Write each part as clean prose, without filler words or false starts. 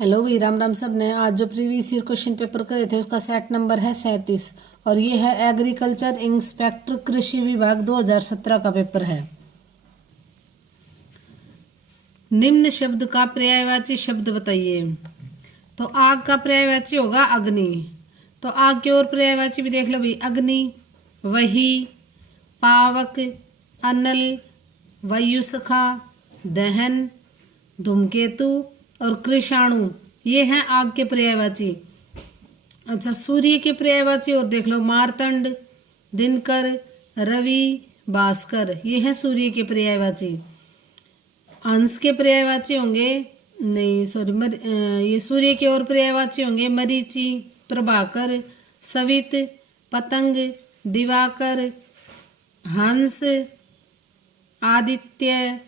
Hello भी राम राम सब ने। आज जो प्रीवियस ईयर क्वेश्चन पेपर करे थे उसका सेट नंबर है 37 और ये है एग्रीकल्चर इंस्पेक्टर कृषि विभाग 2017 का पेपर है। निम्न शब्द का पर्यायवाची शब्द बताइए। तो आग का पर्यायवाची होगा अग्नि। तो आग के और पर्यायवाची भी देख लो भाई, अग्नि, वही, पावक, अनल, वायुसखा, दहन, धूमकेतु और कृषाणु, ये हैं आग के पर्यायवाची। अच्छा, सूर्य के पर्यायवाची और देख लो, मार्तंड, दिनकर, रवि, भास्कर, ये हैं सूर्य के पर्यायवाची। अंश के पर्यायवाची होंगे, नहीं सॉरी, ये सूर्य के और पर्यायवाची होंगे मरीचि, प्रभाकर, सवित, पतंग, दिवाकर, हंस, आदित्य,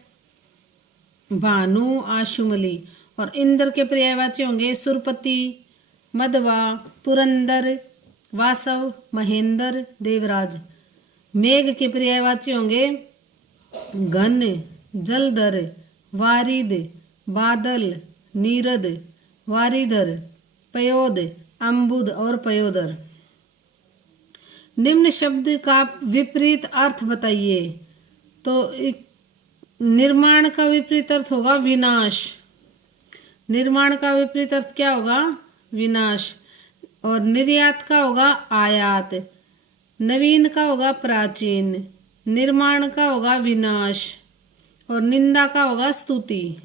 भानु, आशुमली। और इंद्र के पर्यायवाची होंगे सुरपति, मधवा, पुरंदर, वासव, महेंद्र, देवराज। मेघ के पर्यायवाची होंगे घन, जलधर, वारिद, बादल, नीरद, वारिधर, पयोद, अम्बुद और पयोदर। निम्न शब्द का विपरीत अर्थ बताइए। तो निर्माण का विपरीत अर्थ होगा विनाश। निर्माण का विपरीत अर्थ क्या होगा? विनाश। और निर्यात का होगा आयात। नवीन का होगा प्राचीन। निर्माण का होगा विनाश और निंदा का होगा स्तुति।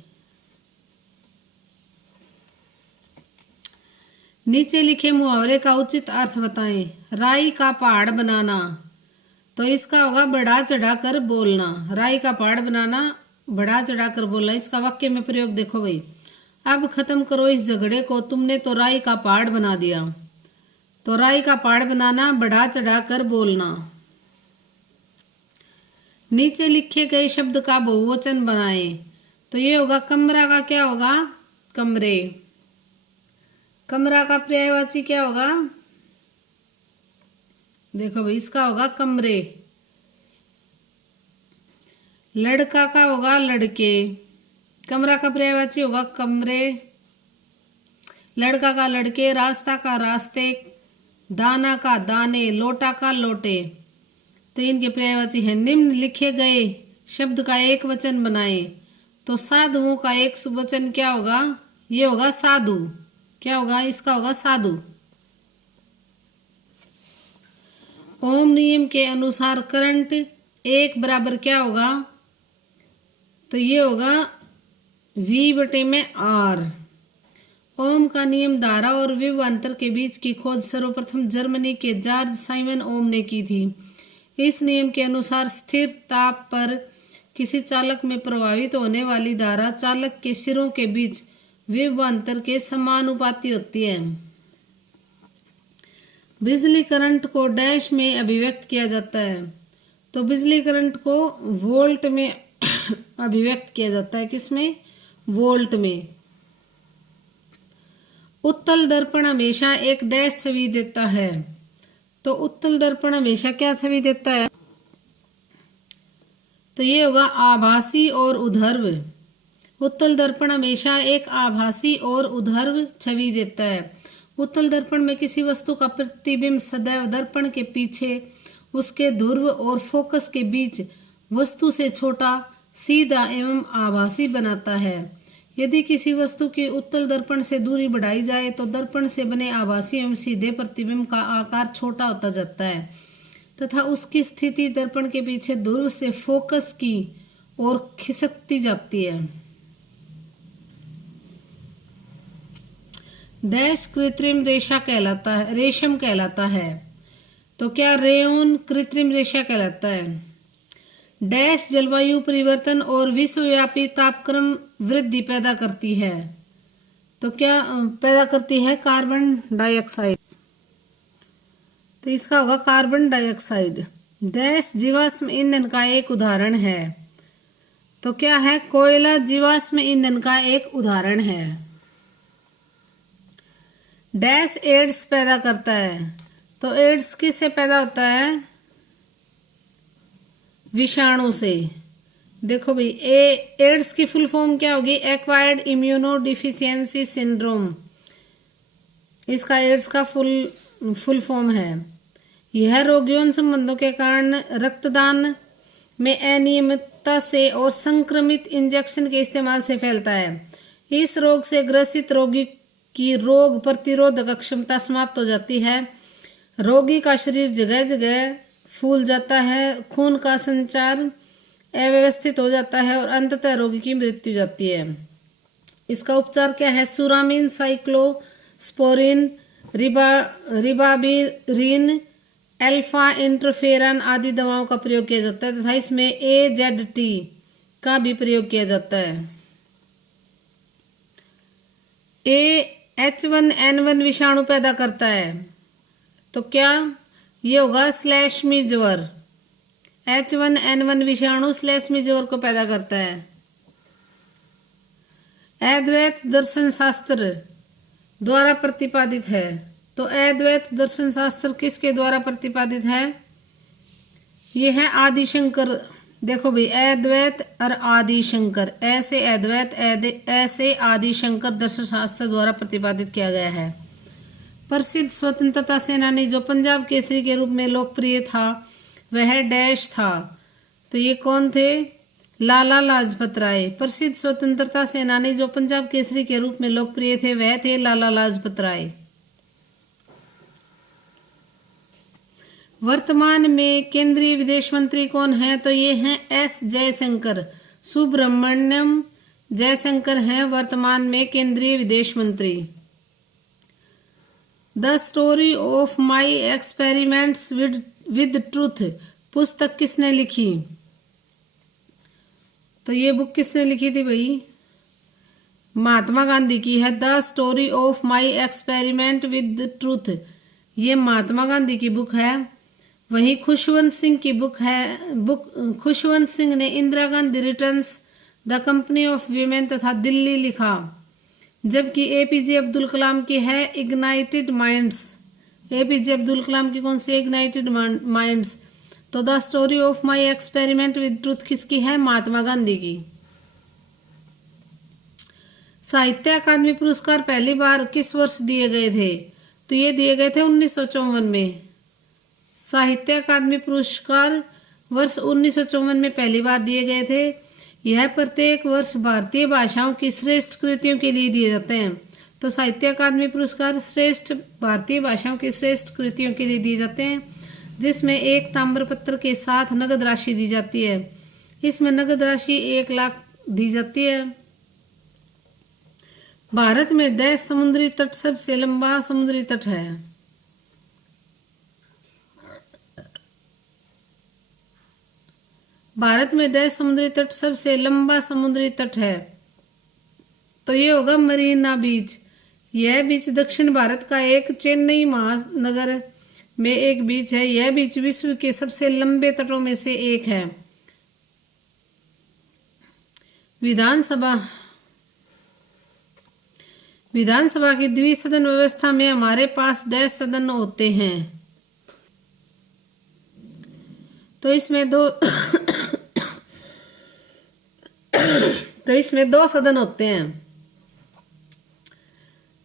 नीचे लिखे मुहावरे का उचित अर्थ बताएं। राई का पहाड़ बनाना, तो इसका होगा बढ़ा चढ़ा कर बोलना। राई का पहाड़ बनाना, बढ़ा चढ़ा कर बोलना। इसका वाक्य में प्रयोग देखो भाई, अब खत्म करो इस झगड़े को, तुमने तो राई का पहाड़ बना दिया। तो राई का पहाड़ बनाना, बढ़ा चढ़ा कर बोलना। नीचे लिखे गए शब्द का बहुवचन बनाएं। तो ये होगा कमरा का क्या होगा? कमरे। कमरा का पर्यायवाची क्या होगा? देखो भाई, इसका होगा कमरे। लड़का का होगा लड़के। कमरा का पर्यायवाची होगा कमरे। लड़का का लड़के, रास्ता का रास्ते, दाना का दाने, लोटा का लोटे। तो इनके पर्यायवाची है। निम्न लिखे गए शब्द का एक वचन बनाएं। तो साधुओं का एक वचन क्या होगा? ये होगा साधु। क्या होगा? इसका होगा साधु। ओम नियम के अनुसार करंट एक बराबर क्या होगा? तो ये होगा V/R। ओम का नियम धारा और विभवांतर के बीच की खोज सर्वप्रथम जर्मनी के जॉर्ज साइमन ओम ने की थी। इस नियम के अनुसार स्थिर ताप पर किसी चालक में प्रवाहित होने वाली धारा चालक के सिरों के बीच विभवांतर के समानुपाती होती है। बिजली करंट को डैश में अभिव्यक्त किया जाता है। तो बिजली करंट को वोल्ट में अभिव्यक्त किया जाता है। किसमें? वोल्ट में। उत्तल दर्पण हमेशा एक डैश छवि देता है। तो उत्तल दर्पण हमेशा क्या छवि देता है? तो ये होगा आभासी और उधर्व। उत्तल दर्पण हमेशा एक आभासी और उधर्व छवि देता है। उत्तल दर्पण में किसी वस्तु का प्रतिबिंब सदैव दर्पण के पीछे उसके ध्रुव और फोकस के बीच वस्तु से छोटा, सीधा एवं आभासी बनाता है। यदि किसी वस्तु की उत्तल दर्पण से दूरी बढ़ाई जाए तो दर्पण से बने आभासी एवं सीधे प्रतिबिंब का आकार छोटा होता जाता है तथा उसकी स्थिति दर्पण के पीछे ध्रुव से फोकस की ओर खिसकती जाती है। डैश कृत्रिम रेशा कहलाता है, रेशम कहलाता है। तो क्या रेयन कृत्रिम रेशा कहलाता है। डैश जलवायु परिवर्तन और विश्वव्यापी तापक्रम वृद्धि पैदा करती है। तो क्या पैदा करती है? Carbon dioxide. तो इसका होगा कार्बन डाइऑक्साइड। डैश जीवाश्म ईंधन का एक उदाहरण है। तो क्या है? कोयला जीवाश्म ईंधन का एक उदाहरण है। डैश एड्स पैदा करता है। तो एड्स किससे पैदा होता है? विषाणु से। देखो भाई, एड्स की फुल फॉर्म क्या होगी? एक्वायर्ड इम्यूनो डिफिशियंसी सिंड्रोम, इसका एड्स का फुल फॉर्म है। यह रोग यौन संबंधों के कारण रक्तदान में अनियमितता से और संक्रमित इंजेक्शन के इस्तेमाल से फैलता है। इस रोग से ग्रसित रोगी की रोग प्रतिरोधक क्षमता समाप्त हो जाती है। रोगी का शरीर जगह जगह फूल जाता है, खून का संचार अव्यवस्थित हो जाता है और अंततः रोगी की मृत्यु हो जाती है। इसका उपचार क्या है? सुरामीन, साइक्लोस्पोरिन, रिबाविरिन, अल्फा इंटरफेरन आदि दवाओं का प्रयोग किया जाता है तथा इसमें AZT का भी प्रयोग किया जाता है। H1N1 विषाणु पैदा करता है, तो क्या ये होगा? श्लेष्मी ज्वर। H1N1 विषाणु श्लेष्मी ज्वर को पैदा करता है। अद्वैत दर्शन शास्त्र द्वारा प्रतिपादित है, तो अद्वैत दर्शन शास्त्र किसके द्वारा प्रतिपादित है? ये है आदि शंकर। देखो भाई, अद्वैत और आदि शंकर, ऐसे अद्वैत ऐसे आदि शंकर दर्शन शास्त्र द्वारा प्रतिपादित किया गया है। प्रसिद्ध स्वतंत्रता सेनानी जो पंजाब केसरी के रूप में लोकप्रिय था वह डैश था, तो ये कौन थे? लाला लाजपत राय। प्रसिद्ध स्वतंत्रता सेनानी जो पंजाब केसरी के रूप में लोकप्रिय थे वह थे लाला लाजपत राय। वर्तमान में केंद्रीय विदेश मंत्री कौन है? तो ये हैं S जयशंकर। सुब्रमण्यम जयशंकर हैं वर्तमान में केंद्रीय विदेश मंत्री। The story of my experiments with truth पुस्तक किसने लिखी? तो ये बुक किसने लिखी थी भाई? महात्मा गांधी की है। The story of my experiment with truth, ये महात्मा गांधी की बुक है। वहीं खुशवंत सिंह की बुक है। खुशवंत सिंह ने Indira Gandhi returns the company of women तथा दिल्ली लिखा, जबकि APJ अब्दुल कलाम की है ignited minds. APJ Abdul Kalam की कौन सी? Ignited minds. तो the story of my experiment with truth किसकी है? महात्मा गांधी की। साहित्य अकादमी पुरस्कार पहली बार किस वर्ष दिए गए थे? तो ये दिए गए थे 1954 में। साहित्य अकादमी पुरस्कार वर्ष 1954 में पहली बार दिए गए थे। यह प्रत्येक वर्ष भारतीय भाषाओं की श्रेष्ठ कृतियों के लिए दिए जाते हैं। तो साहित्य अकादमी पुरस्कार श्रेष्ठ भारतीय भाषाओं की श्रेष्ठ कृतियों के लिए दिए जाते हैं, जिसमें एक ताम्रपत्र के साथ नगद राशि दी जाती है। इसमें नगद राशि 1 लाख दी जाती है। भारत में डैश समुद्री तट सबसे लंबा समुद्री तट है? भारत में डैश समुद्री तट सबसे लंबा समुद्री तट है? तो ये होगा मरीना बीच। यह बीच दक्षिण भारत का एक चेन्नई महानगर में एक बीच है। यह बीच विश्व के सबसे लंबे तटों में से एक है। विधानसभा की द्विसदन व्यवस्था में हमारे पास डैश सदन होते हैं? तो इसमें दो सदन होते हैं।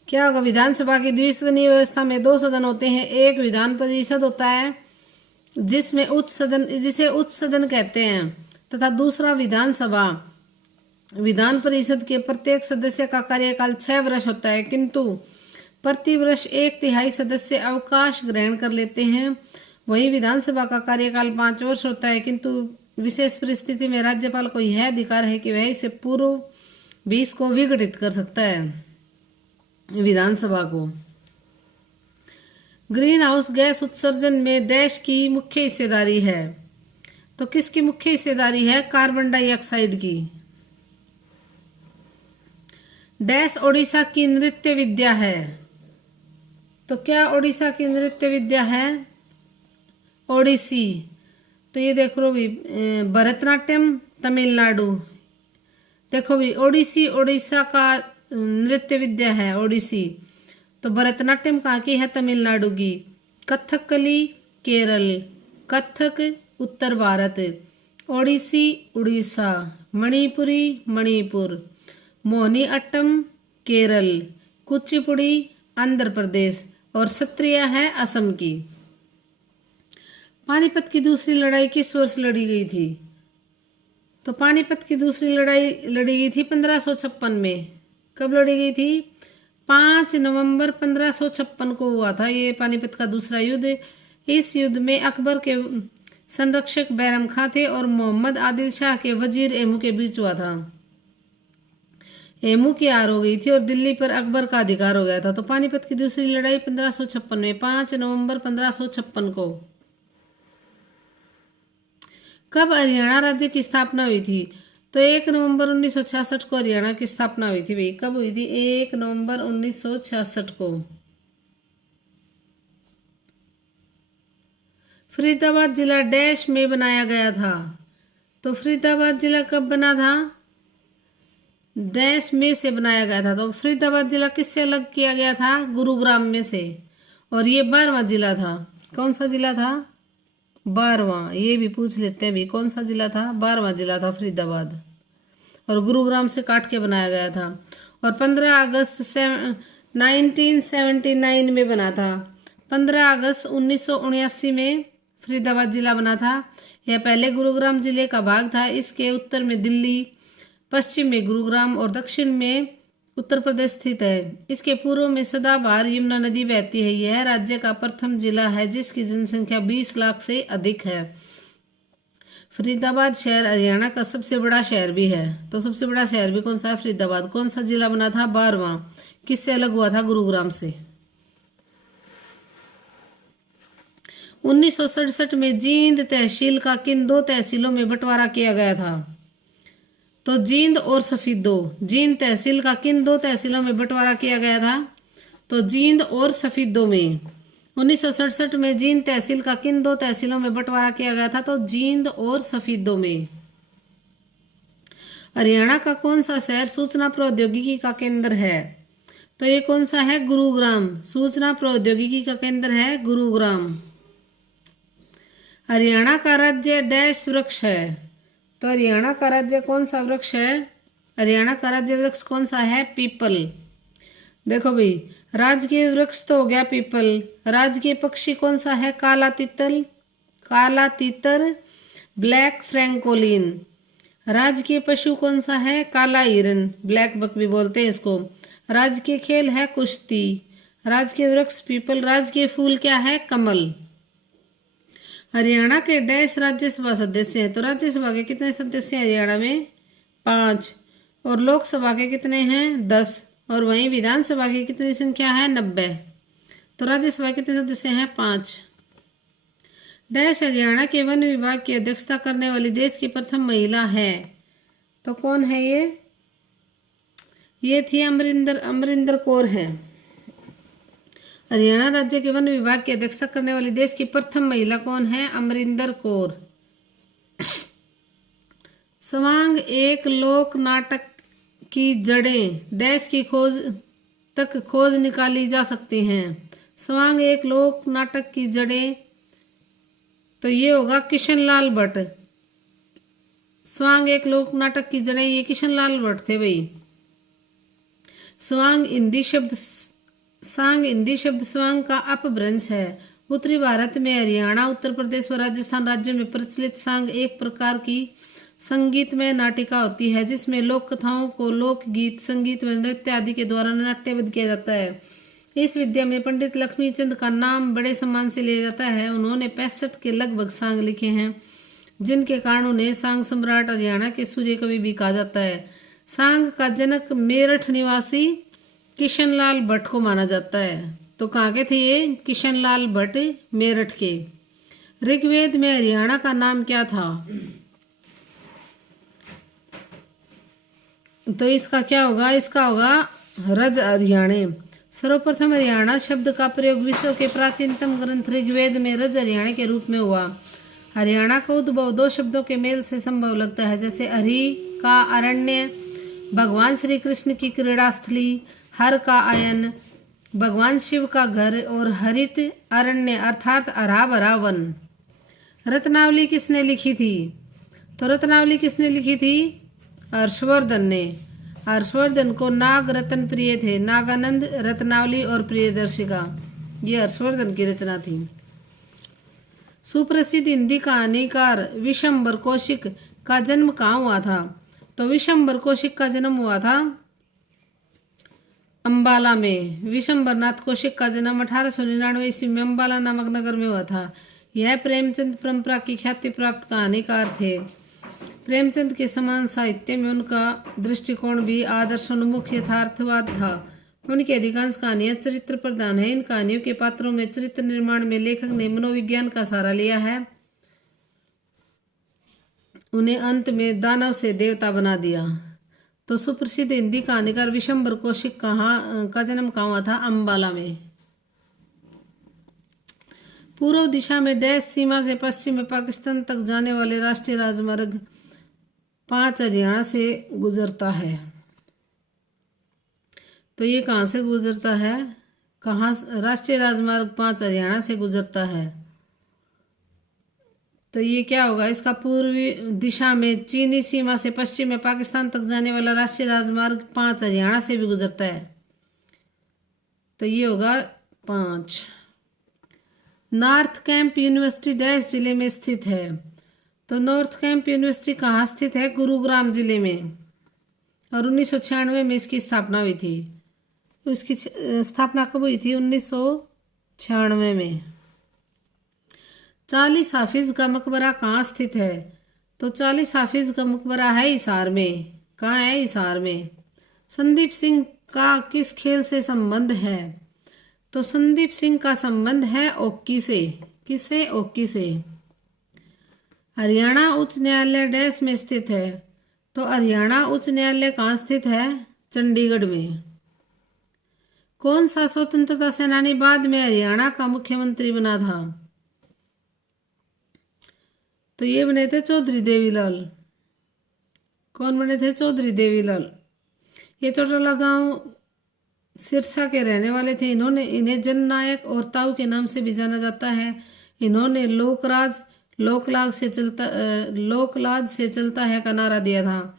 क्या होगा? विधानसभा की द्विसदनीय व्यवस्था में 2 सदन होते हैं। एक विधान परिषद होता है जिसे उच्च सदन कहते हैं, तथा दूसरा विधानसभा। विधान परिषद के प्रत्येक सदस्य का कार्यकाल 6 वर्ष होता है, किंतु प्रति वर्ष 1/3 सदस्य अवकाश ग्रहण कर लेते हैं। वहीं विधानसभा का कार्यकाल 5 वर्ष होता है, किंतु विशेष परिस्थिति में राज्यपाल को यह अधिकार है कि वह इसे पूर्व भी इसको विघटित कर सकता है। विधानसभा को ग्रीन हाउस गैस उत्सर्जन में डैश की मुख्य हिस्सेदारी है? तो किसकी मुख्य हिस्सेदारी है? कार्बन डाइऑक्साइड की। डैश ओडिशा की नृत्य विद्या है? तो क्या ओडिशा की नृत्य विद्या है? ओडिसी। तो ये देखो भी, भरतनाट्यम तमिलनाडु। देखो भी, ओडिसी ओडिशा का नृत्य विद्या है, ओडिसी। तो भरतनाट्यम कहाँ की है? तमिलनाडु की। कथकली केरल, कथक उत्तर भारत, ओडिसी उड़ीसा, मणिपुरी मणिपुर, मोहिनी अट्टम केरल, कुचिपुड़ी आंध्र प्रदेश और सत्रिया है असम की। पानीपत की दूसरी लड़ाई किस वर्ष लड़ी गई थी? तो पानीपत की दूसरी लड़ाई लड़ी गई थी 1556 में। कब लड़ी गई थी? 5 नवंबर 1556 को हुआ था ये पानीपत का दूसरा युद्ध। इस युद्ध में अकबर के संरक्षक बैरम खां थे और मोहम्मद आदिल शाह के वजीर एमू के बीच हुआ था। एमू की हार हो गई थी और दिल्ली पर अकबर का अधिकार हो गया था। तो पानीपत की दूसरी लड़ाई 1556 में, 5 नवंबर 1556 को। कब हरियाणा राज्य की स्थापना हुई थी? तो 1 नवंबर 1966 को हरियाणा की स्थापना हुई थी भाई। कब हुई थी? 1 नवंबर 1966 को। फरीदाबाद जिला डैश में बनाया गया था। तो फरीदाबाद जिला कब बना था? डैश में से बनाया गया था। तो फरीदाबाद जिला किससे अलग किया गया था? गुरुग्राम में से। और ये 12वां जिला था। कौन सा जिला था? 12वां। ये भी पूछ लेते हैं भी, कौन सा जिला था? 12वां जिला था फरीदाबाद। और गुरुग्राम से काट के बनाया गया था। और 15 अगस्त 1979 में बना था। 15 अगस्त 1979 में फरीदाबाद जिला बना था। यह पहले गुरुग्राम जिले का भाग था। इसके उत्तर में दिल्ली, पश्चिम में गुरुग्राम और दक्षिण में उत्तर प्रदेश स्थित है। इसके पूर्व में सदाबहार यमुना नदी बहती है। यह राज्य का प्रथम जिला है जिसकी जनसंख्या 20 लाख से अधिक है। फरीदाबाद शहर हरियाणा का सबसे बड़ा शहर भी है। तो सबसे बड़ा शहर भी कौन सा है? फरीदाबाद। कौन सा जिला बना था? 12वां। किससे अलग हुआ था? गुरुग्राम से। 1967 में जींद तहसील का किन 2 तहसीलों में बंटवारा किया गया था? तो जींद और सफीदो। जींद तहसील का किन 2 तहसीलों में बंटवारा किया गया था? तो जींद और सफीदो में। 1967 में जींद तहसील का किन 2 तहसीलों में बंटवारा किया गया था? तो जींद और सफीदो में। हरियाणा का कौन सा शहर सूचना प्रौद्योगिकी का केंद्र है? तो ये कौन सा है? गुरुग्राम। सूचना प्रौद्योगिकी का केंद्र है गुरुग्राम। हरियाणा का राज्य डैश वृक्ष है। तो हरियाणा का राज्य कौन सा वृक्ष है? हरियाणा का राज्य वृक्ष कौन सा है? पीपल। देखो भाई, राजकीय वृक्ष तो हो गया पीपल। राजकीय पक्षी कौन सा है? काला तितर। काला तितर, ब्लैक फ्रैंकोलिन। राजकीय पशु कौन सा है? काला हिरन, ब्लैक बक भी बोलते हैं इसको। राजकीय खेल है कुश्ती। राजकीय वृक्ष पीपल। राजकीय फूल क्या है? कमल। हरियाणा के डैश राज्यसभा सदस्य हैं। तो राज्यसभा के कितने सदस्य हैं हरियाणा में? 5। और लोकसभा के कितने हैं? 10। और वहीं विधानसभा की कितनी संख्या है? 90। तो राज्यसभा कितने सदस्य हैं? 5। डैश हरियाणा के वन विभाग की अध्यक्षता करने वाली देश की प्रथम महिला है। तो कौन है ये? ये थी अमरिंदर कौर है। हरियाणा राज्य के वन विभाग की अध्यक्षता करने वाली देश की प्रथम महिला कौन है? अमरिंदर कौर। सवांग एक लोक नाटक की जड़ें डैश की खोज निकाली जा सकती हैं। सवांग एक लोक नाटक की जड़ें, तो ये होगा किशनलाल भट्ट। सवांग एक लोक नाटक की जड़ें, ये किशनलाल भट्ट थे भाई। सांग हिंदी शब्द स्वांग का अपभ्रंश है। उत्तरी भारत में हरियाणा, उत्तर प्रदेश व राजस्थान राज्यों में प्रचलित सांग एक प्रकार की संगीतमय नाटिका होती है जिसमें लोक कथाओं को लोकगीत, संगीत व नृत्य आदि के द्वारा नाट्यबद्ध किया जाता है। इस विद्या में पंडित लक्ष्मीचंद का नाम बड़े सम्मान से लिया जाता है। उन्होंने 65 के लगभग सांग लिखे हैं जिनके कारण उन्हें सांग सम्राट हरियाणा के सूर्य कवि भी कहा जाता है। सांग का जनक मेरठ निवासी किशनलाल भट्ट को माना जाता है। तो कहाँ के थे ये? किशनलाल भट्ट मेरठ के। ऋग्वेद में हरियाणा का नाम क्या था? तो इसका क्या होगा? इसका होगा रज हरियाणे। सर्वप्रथम हरियाणा शब्द का प्रयोग विश्व के प्राचीनतम ग्रंथ ऋग्वेद में रज हरियाणे के रूप में हुआ। हरियाणा का उद्भव 2 शब्दों के मेल से संभव लगता है, जैसे हरि का अरण्य, भगवान श्री कृष्ण की क्रीड़ास्थली, हर का आयन, भगवान शिव का घर, और हरित अरण्य अर्थात हरा भरा वन। रत्नावली किसने लिखी थी? तो रत्नावली किसने लिखी थी? हर्षवर्धन ने। हर्षवर्धन को नाग रत्न प्रिय थे। नागानंद, रत्नावली और प्रियदर्शिका, ये हर्षवर्धन की रचना थी। सुप्रसिद्ध हिंदी कहानीकार विशंबर कौशिक का जन्म कहाँ हुआ था? तो विशंबर कौशिक का जन्म हुआ था अंबाला में। विशंबर नाथ कौशिक का जन्म 1899 ईस्वी में अंबाला नामक नगर में हुआ था। यह प्रेमचंद परंपरा की ख्याति प्राप्त कहानीकार थे। प्रेमचंद के समान साहित्य में उनका दृष्टिकोण भी आदर्शोन्मुख यथार्थवाद था। उनकी अधिकांश कहानियां चरित्र प्रधान है। इन कहानियों के पात्रों में चरित्र निर्माण में लेखक ने मनोविज्ञान का सहारा लिया है। उन्हें अंत में दानव से देवता बना दिया। तो सुप्रसिद्ध हिंदी कहानीकार विशंबर कौशिक का जन्म कहाँ हुआ था? अंबाला में। पूर्व दिशा में डैश सीमा से पश्चिम में पाकिस्तान तक जाने वाले राष्ट्रीय राजमार्ग 5 हरियाणा से गुजरता है। तो ये कहाँ से गुजरता है? कहाँ? राष्ट्रीय राजमार्ग 5 हरियाणा से गुजरता है। तो ये क्या होगा? इसका पूर्वी दिशा में चीनी सीमा से पश्चिम में पाकिस्तान तक जाने वाला राष्ट्रीय राजमार्ग 5 हरियाणा से भी गुजरता है। तो ये होगा 5। नॉर्थ कैंप यूनिवर्सिटी डैश जिले में स्थित है। तो नॉर्थ कैंप यूनिवर्सिटी कहाँ स्थित है? गुरुग्राम जिले में। और 1996 में इसकी स्थापना हुई थी। उसकी स्थापना कब हुई थी? 1996 में। 40 हाफिज का मकबरा कहाँ स्थित है? तो 40 हाफिज का मकबरा है हिसार में। कहाँ है? हिसार में। संदीप सिंह का किस खेल से संबंध है? तो संदीप सिंह का संबंध है हॉकी से। किससे? हॉकी से। हरियाणा उच्च न्यायालय डैश में स्थित है। तो हरियाणा उच्च न्यायालय कहाँ स्थित है? चंडीगढ़ में। कौन सा स्वतंत्रता सेनानी बाद में हरियाणा का मुख्यमंत्री बना था? तो ये बने थे चौधरी देवीलाल। कौन बने थे? चौधरी देवीलाल। ये चौटाला गांव सिरसा के रहने वाले थे। इन्हें जननायक और ताऊ के नाम से भी जाना जाता है। इन्होंने लोकराज लोकलाज से चलता है का नारा दिया था।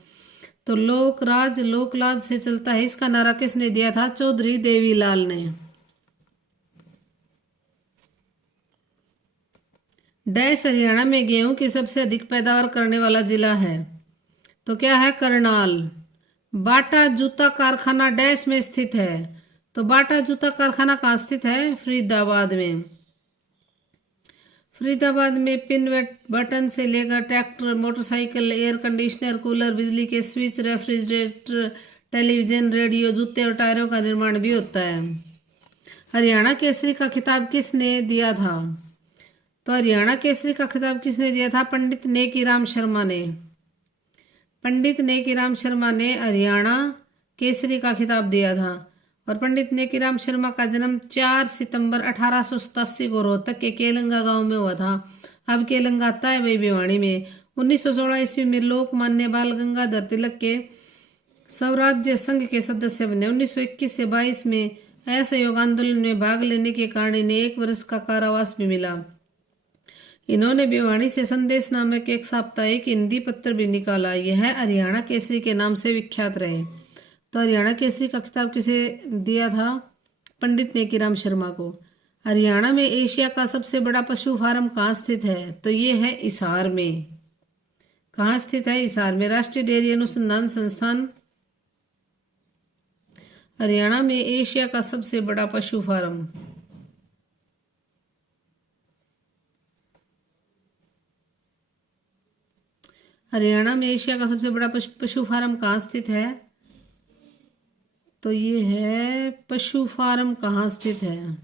तो लोकराज लोकलाज से चलता है, इसका नारा किसने दिया था? चौधरी देवीलाल ने। डैश हरियाणा में गेहूं की सबसे अधिक पैदावार करने वाला जिला है। तो क्या है? करनाल। बाटा जूता कारखाना डैश में स्थित है। तो बाटा जूता कारखाना कहाँ स्थित है? फरीदाबाद में। फरीदाबाद में पिन बटन से लेकर tractor, motorcycle, air conditioner, cooler, बिजली के स्विच, रेफ्रिजरेटर, टेलीविजन, रेडियो, जूते और टायरों का निर्माण भी होता है। हरियाणा केसरी का खिताब किसने दिया था? तो हरियाणा केसरी का खिताब किसने दिया था? पंडित नेकीराम शर्मा ने। पंडित नेकीराम शर्मा ने हरियाणा केसरी का खिताब दिया था। और पंडित नेकीराम शर्मा का जन्म 4 सितंबर 1887 को रोहतक के केलंगा गांव में हुआ था। अब केलंगा आता है वही भिवाड़ी में। 1916 ईस्वी में लोकमान्य बाल गंगाधर तिलक के स्वराज्य संघ के सदस्य बने। 1921 से 22 में असहयोग आंदोलन में भाग लेने के कारण इन्हें 1 वर्ष का कारावास भी मिला। इन्होंने भिवाड़ी से संदेश नामक एक साप्ताहिक हिंदी पत्र भी निकाला। यह हरियाणा केसरी के नाम से विख्यात रहे। तो हरियाणा केसरी का खिताब किसे दिया था? पंडित नेकीराम शर्मा को। हरियाणा में एशिया का सबसे बड़ा पशु फार्म कहाँ स्थित है? तो ये है हिसार में। कहाँ स्थित है? हिसार में। राष्ट्रीय डेयरी अनुसंधान संस्थान हरियाणा में एशिया का सबसे बड़ा पशु फार्म। हरियाणा में एशिया का सबसे बड़ा पशु फार्म कहाँ स्थित है? तो ये है पशु फार्म कहाँ स्थित है?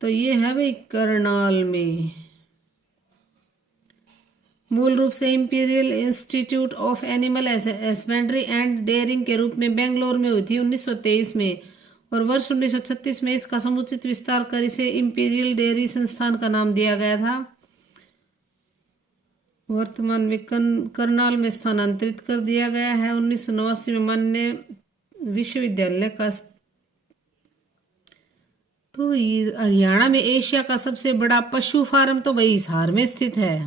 तो ये है भाई करनाल में। मूल रूप से imperial institute of animal husbandry and dairying के रूप में बेंगलोर में हुई थी 1923 में। और वर्ष 1936 में इसका समुचित विस्तार कर इसे इंपीरियल डेयरी संस्थान का नाम दिया गया था। वर्तमान में करनाल में स्थानांतरित कर दिया गया है। 1989 में मान्य विश्वविद्यालय का। तो हरियाणा में एशिया का सबसे बड़ा पशु फार्म तो भाई हिसार में स्थित है।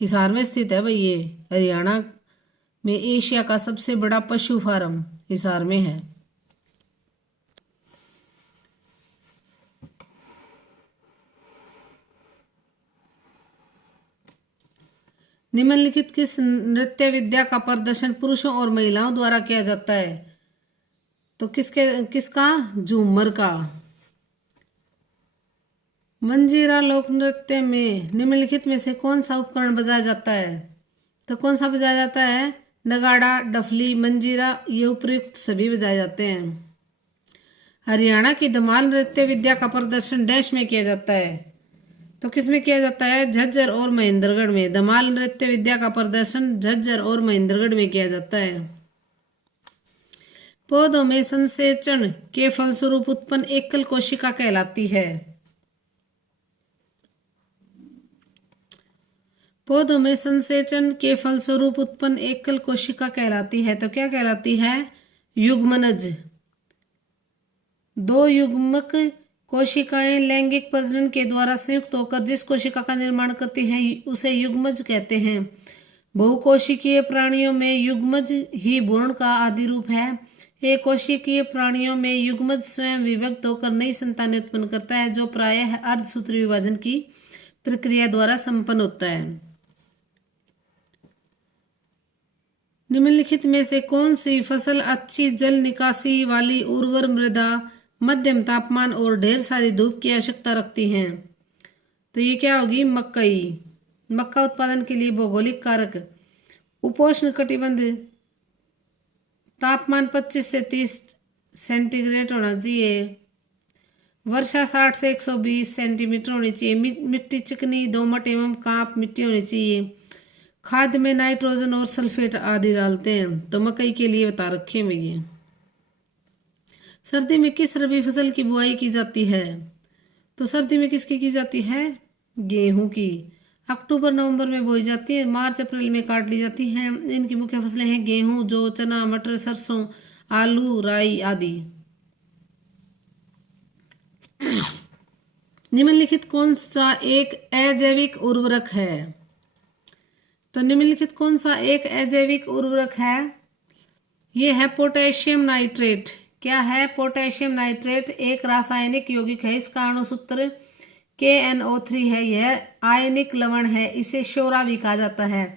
हिसार में स्थित है भाई ये। हरियाणा में एशिया का सबसे बड़ा पशु फार्म हिसार में है। निम्नलिखित किस नृत्य विद्या का प्रदर्शन पुरुषों और महिलाओं द्वारा किया जाता है? तो किसका? झूमर का। मंजीरा लोक नृत्य में निम्नलिखित में से कौन सा उपकरण बजाया जाता है? तो कौन सा बजाया जाता है? नगाड़ा, डफली, मंजीरा, ये उपयुक्त सभी बजाए जाते हैं। हरियाणा की धमाल नृत्य विद्या का प्रदर्शन डैश में किया जाता है? तो किस में किया जाता है? झज्जर और महेंद्रगढ़ में। धमाल नृत्य विद्या का प्रदर्शन झज्जर और महेंद्रगढ़ में किया जाता है। पौधों में संसेचन के फलस्वरूप उत्पन्न एकल कोशिका कहलाती है? पौधों में संसेचन के फलस्वरूप उत्पन्न एकल कोशिका कहलाती है। तो क्या कहलाती है? युग्मनज। दो युग्मक कोशिकाएं लैंगिक प्रजनन के द्वारा संयुक्त होकर जिस कोशिका का निर्माण करती हैं उसे युग्मज कहते हैं। बहुकोशिकीय प्राणियों में युग्मज ही भ्रूण का आदि रूप है। एक कोशिकीय प्राणियों में युग्मज स्वयं विभक्त होकर नई संतानें उत्पन्न करता है, जो प्रायः अर्धसूत्री विभाजन की प्रक्रिया द्वारा संपन्न होता है। निम्नलिखित में से कौन सी फसल अच्छी जल निकासी वाली उर्वर मृदा, मध्यम तापमान और ढेर सारी धूप की आवश्यकता रखती हैं? तो ये क्या होगी? मकई। मक्का उत्पादन के लिए भौगोलिक कारक: उपोष्ण कटिबंध, तापमान 25 से 30 सेंटीग्रेड होना चाहिए, वर्षा 60 से 120 सेंटीमीटर होनी चाहिए, मिट्टी चिकनी, दोमट एवं कांप मिट्टी होनी चाहिए, खाद में नाइट्रोजन और सल्फेट आदि डालते हैं। तो मकई के लिए बता रखे हैं भैया। सर्दी में किस रबी फसल की बुआई की जाती है? तो सर्दी में किसकी की जाती है? गेहूं की। अक्टूबर नवंबर में बोई जाती है, मार्च अप्रैल में काट ली जाती हैं। इनकी मुख्य फसलें हैं गेहूं, जौ, चना, मटर, सरसों, आलू, राई आदि। निम्नलिखित कौन सा एक अजैविक उर्वरक है? तो निम्नलिखित कौन सा एक अजैविक उर्वरक है? ये है पोटेशियम नाइट्रेट। क्या है? पोटेशियम नाइट्रेट एक रासायनिक यौगिक है। इसका अणुसूत्र KNO3 है। यह आयनिक लवण है। इसे शोरा भी कहा जाता है।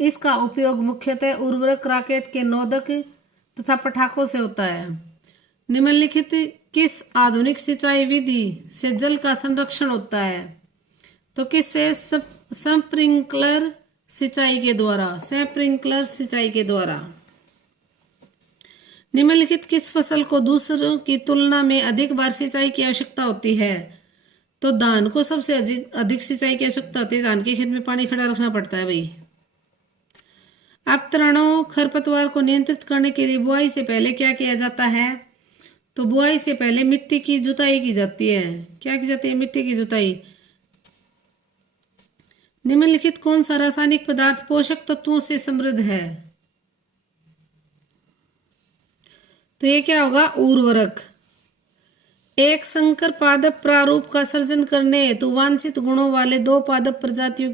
इसका उपयोग मुख्यतः उर्वरक, रॉकेट के नोदक तथा पटाखों से होता है। निम्नलिखित किस आधुनिक सिंचाई विधि से जल का संरक्षण होता है? तो किससे? स्प्रिंकलर सिंचाई के द्वारा। स्प्रिंकलर सिंचाई के द्वारा। निम्नलिखित किस फसल को दूसरों की तुलना में अधिक बार सिंचाई की आवश्यकता होती है? तो धान को सबसे अधिक सिंचाई की आवश्यकता होती है। धान के खेत में पानी खड़ा रखना पड़ता है भाई। अपतरणों, खरपतवार को नियंत्रित करने के लिए बुआई से पहले क्या किया जाता है? तो बुआई से पहले मिट्टी की जुताई की जाती है। क्या की जाती है? मिट्टी की जुताई। निम्नलिखित कौन सा रासायनिक पदार्थ पोषक तत्वों से समृद्ध है? तो ये क्या होगा? उर्वरक। एक संकर पादप प्रारूप का सर्जन करने हेतु वांछित गुणों वाले दो पादप प्रजातियों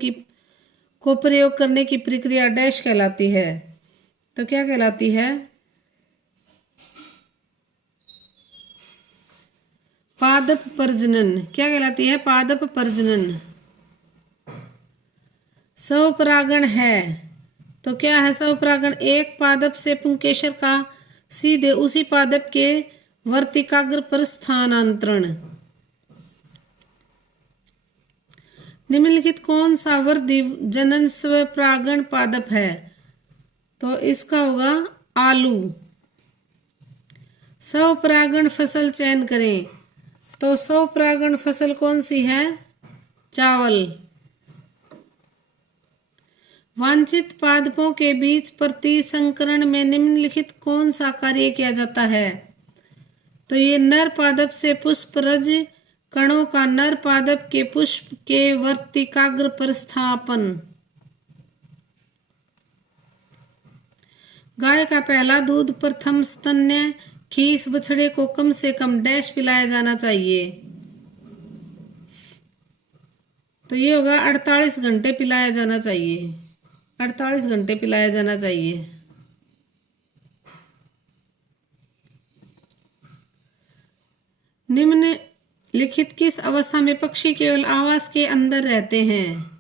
को प्रयोग करने की प्रक्रिया डैश कहलाती है? तो क्या कहलाती है? पादप प्रजनन। क्या कहलाती है? पादप प्रजनन। स्वपरागण है। तो क्या है स्वपरागण? एक पादप से पुंकेसर का सीधे उसी पादप के वर्तिकाग्र पर स्थानांतरण। निम्नलिखित कौन सा वृद्धि जनन स्वपरागण पादप है? तो इसका होगा आलू। स्वपरागण फसल चयन करें। तो स्वपरागण फसल कौन सी है? चावल। वांछित पादपों के बीच प्रतिसंकरण में निम्नलिखित कौन सा कार्य किया जाता है? तो ये नर पादप से पुष्परज कणों का नर पादप के पुष्प के वर्तिकाग्र पर स्थापन। गाय का पहला दूध प्रथम स्तन्य खीस बछड़े को कम से कम डैश पिलाया जाना चाहिए? तो ये होगा 48 घंटे पिलाया जाना चाहिए, 48 घंटे पिलाया जाना चाहिए। निम्नलिखित किस अवस्था में पक्षी केवल आवास के अंदर रहते हैं?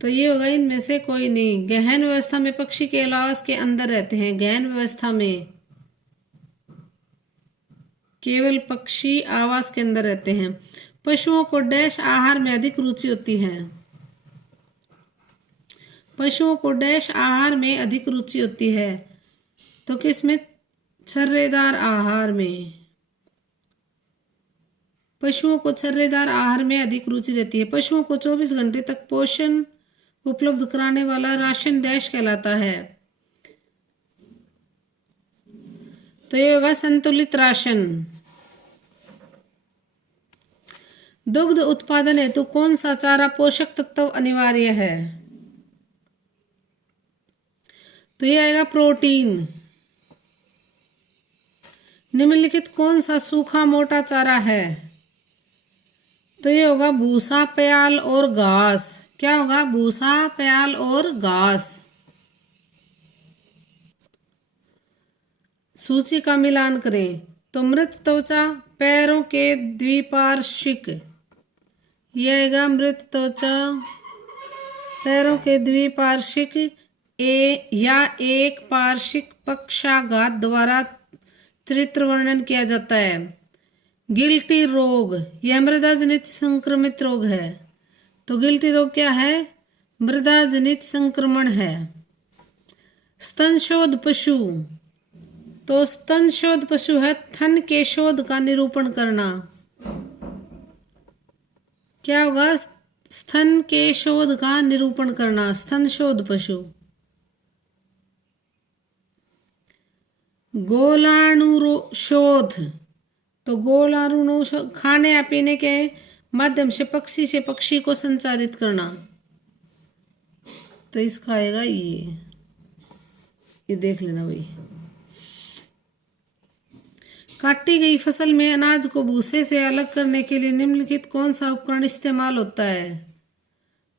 तो ये होगा इनमें से कोई नहीं। गहन व्यवस्था में पक्षी केवल आवास के अंदर रहते हैं। गहन व्यवस्था में केवल पक्षी आवास के अंदर रहते हैं। पशुओं को डैश आहार में अधिक रुचि होती है? पशुओं को डैश आहार में अधिक रुचि होती है? तो किसमें? छर्रेदार आहार में। पशुओं को छर्रेदार आहार में अधिक रुचि रहती है। पशुओं को 24 घंटे तक पोषण उपलब्ध कराने वाला राशन डैश कहलाता है? तो ये होगा संतुलित राशन। दुग्ध उत्पादन हेतु कौन सा चारा पोषक तत्व अनिवार्य है? तो ये आएगा प्रोटीन। निम्नलिखित कौन सा सूखा मोटा चारा है? तो ये होगा भूसा, प्याल और घास। क्या होगा? भूसा, प्याल और घास। सूची का मिलान करें। तो मृत त्वचा पैरों के द्विपार्श्विक, यह आएगा मृत त्वचा पैरों के द्विपार्श्विक या एक पार्श्विक पक्षाघात द्वारा चरित्र वर्णन किया जाता है। गिल्टी रोग, यह मृदा जनित संक्रमित रोग है। तो गिल्टी रोग क्या है? मृदा जनित संक्रमण है। स्तनशोध पशु, तो स्तनशोध पशु है थन के शोध का निरूपण करना। क्या होगा? स्तन के शोध का निरूपण करना, स्तनशोध पशु। गोलाणुशोध, तो गोलाणुशोध खाने या पीने के माध्यम से पक्षी को संचारित करना। तो इसका आएगा ये देख लेना भाई। काटी गई फसल में अनाज को भूसे से अलग करने के लिए निम्नलिखित कौन सा उपकरण इस्तेमाल होता है?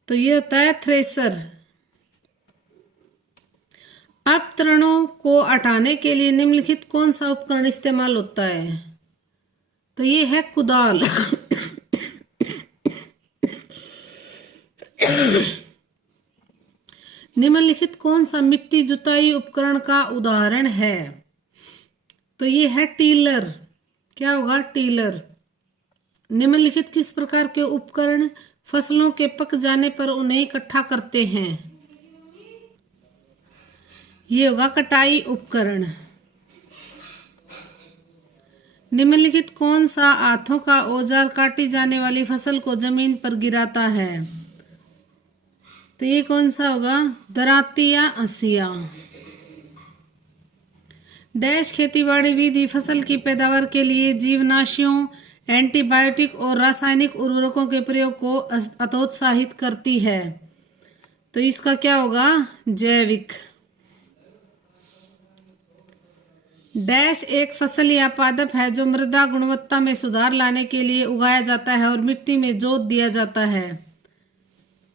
तो ये होता है थ्रेसर। अपतरणों को हटाने के लिए निम्नलिखित कौन सा उपकरण इस्तेमाल होता है? तो ये है कुदाल। निम्नलिखित कौन सा मिट्टी जुताई उपकरण का उदाहरण है? तो ये है टीलर। क्या होगा? टीलर। निम्नलिखित किस प्रकार के उपकरण फसलों के पक जाने पर उन्हें इकट्ठा करते हैं? ये होगा कटाई उपकरण। निम्नलिखित कौन सा हाथों का औजार काटी जाने वाली फसल को जमीन पर गिराता है? तो ये कौन सा होगा? दराती या हंसिया। डैश खेतीबाड़ी विधि फसल की पैदावार के लिए जीवनाशियों, एंटीबायोटिक और रासायनिक उर्वरकों के प्रयोग को हतोत्साहित करती है? तो इसका क्या होगा? जैविक। डैश एक फसल या पादप है जो मृदा गुणवत्ता में सुधार लाने के लिए उगाया जाता है और मिट्टी में जोत दिया जाता है।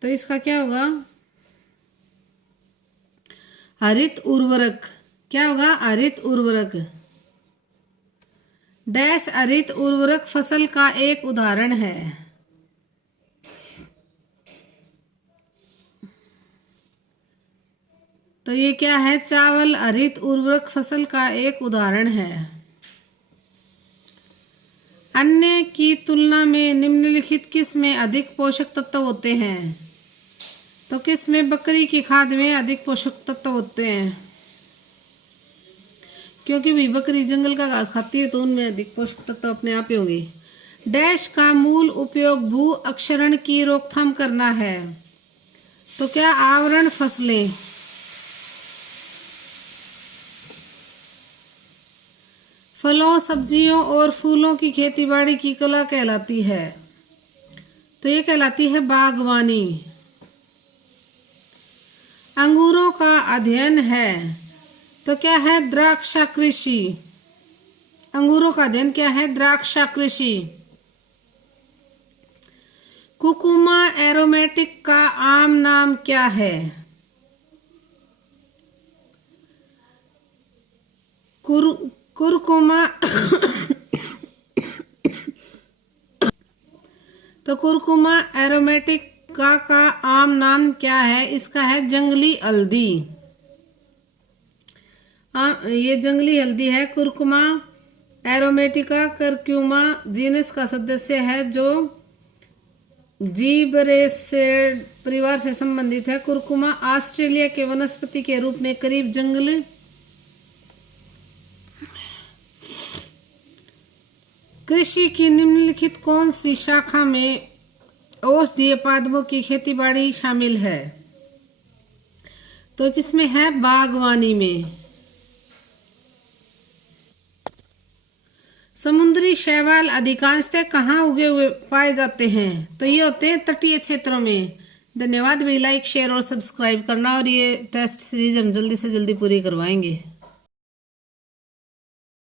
तो इसका क्या होगा? हरित उर्वरक। क्या होगा? हरित उर्वरक। डैश हरित उर्वरक फसल का एक उदाहरण है। तो ये क्या है? चावल हरित उर्वरक फसल का एक उदाहरण है। अन्य की तुलना में निम्नलिखित किस में अधिक पोषक तत्व होते हैं? तो किस में? बकरी की खाद में अधिक पोषक तत्व होते हैं, क्योंकि भी बकरी जंगल का घास खाती है तो उनमें अधिक पोषक तत्व अपने आप ही होंगे। डैश का मूल उपयोग भू अक्षरण की रोकथाम करना है। तो क्या? आवरण फसलें। फलों, सब्जियों और फूलों की खेतीबाड़ी की कला कहलाती है। तो ये कहलाती है बागवानी। अंगूरों का अध्ययन है। तो क्या है? द्राक्षा कृषि। अंगूरों का अध्ययन क्या है? द्राक्षा कृषि। कुकुमा एरोमेटिक का आम नाम क्या है? कुरकुमा तो कुरकुमा एरोमेटिक का आम नाम क्या है? इसका है जंगली हल्दी। ये जंगली हल्दी है। कुरकुमा एरोमेटिका करक्यूमा जीनस का सदस्य है जो जीबरेसेड परिवार से संबंधित है। कुरकुमा ऑस्ट्रेलिया के वनस्पति के रूप में करीब जंगल कृषि की निम्नलिखित कौन सी शाखा में औषधीय पादपों की खेतीबाड़ी शामिल है? तो किसमें है? बागवानी में। समुद्री शैवाल अधिकांशतः कहाँ उगे हुए पाए जाते हैं? तो ये होते हैं तटीय क्षेत्रों में। धन्यवाद। भी लाइक शेयर और सब्सक्राइब करना, और ये टेस्ट सीरीज हम जल्दी से जल्दी पूरी करवाएंगे।